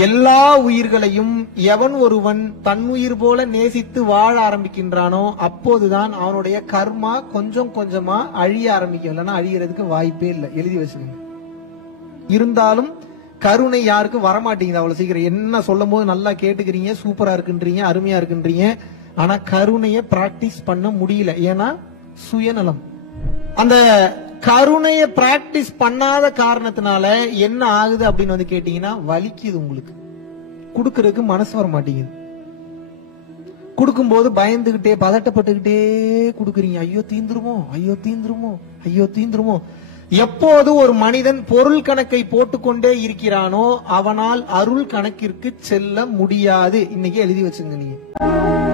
எல்லா உயிர்களையும் எவன் ஒருவன் தன்னுயிர் போல நேசித்து வாழ ஆரம்பிக்கின்றானோ அப்போதுதான் அவனுடைய கர்மா கொஞ்சம் கொஞ்சமா அழிய ஆரம்பிக்கும். இல்லைன்னா அழியறதுக்கு வாய்ப்பே இல்லை. எழுதி வச்சுக்கோங்க. இருந்தாலும் கருணை யாருக்கும் வரமாட்டேங்குது அவ்வளவு சீக்கிரம். என்ன சொல்லும் போது நல்லா கேட்டுக்கிறீங்க, சூப்பரா இருக்குன்றீங்க, அருமையா இருக்குன்றீங்க. ஆனா கருணைய பிராக்டிஸ் பண்ண முடியல. ஏன்னா சுயநலம். அந்த கருணைய பிராக்டிஸ் பண்ணாத காரணத்தினால என்ன ஆகுது அப்படின்னு கேட்டீங்கன்னா, வலிக்குது. உங்களுக்கு கொடுக்கறதுக்கு மனசு வர மாட்டேங்குது. கொடுக்கும் போது பயந்துகிட்டே பதட்டப்பட்டுக்கிட்டே கொடுக்குறீங்க. ஐயோ தீந்துருமோ, ஐயோ தீந்துருமோ, ஐயோ தீந்துருமோ. எப்போது ஒரு மனிதன் பொருள் கணக்கை போட்டுக்கொண்டே இருக்கிறானோ அவனால் அருள் கணக்கிற்கு செல்ல முடியாது. இன்னைக்கு எழுதி வச்சுங்க நீங்க.